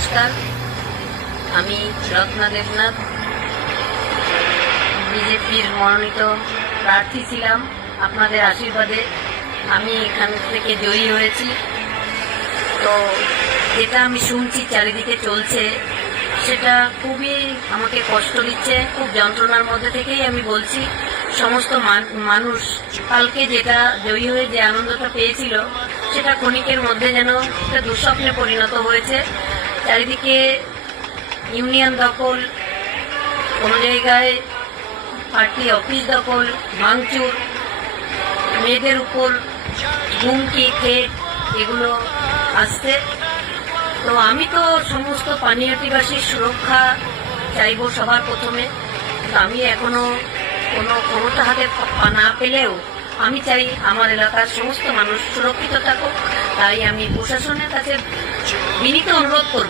নমস্কার, আমি রত্না দেবনাথ, বিজেপির মনোনীত প্রার্থী ছিলাম। আপনাদের আশীর্বাদে আমি এখান থেকে জয়ী হয়েছি। তো যেটা আমি শুনছি চারিদিকে চলছে, সেটা খুবই আমাকে কষ্ট দিচ্ছে। খুব যন্ত্রণার মধ্যে থেকেই আমি বলছি, সমস্ত মানুষ কালকে যেটা জয়ী হয়ে যে আনন্দটা পেয়েছিল, সেটা ক্ষণিকের মধ্যে যেন একটা দুঃস্বপ্নে পরিণত হয়েছে। চারিদিকে ইউনিয়ন দখল, কোনো জায়গায় পার্টি অফিস দখল, ভাঙচুর, মেয়েদের উপর হুমকি, থ্রেট, এগুলো আসছে। তো আমি তো সমস্ত পানিহাটিবাসীর সুরক্ষা চাইব সবার প্রথমে। আমি এখনো কোনো ক্ষমতা হাতে না পেলেও আমি চাই আমার এলাকার সমস্ত মানুষ সুরক্ষিত থাকুক। তাই আমি প্রশাসনের কাছে বিনীত অনুরোধ করব,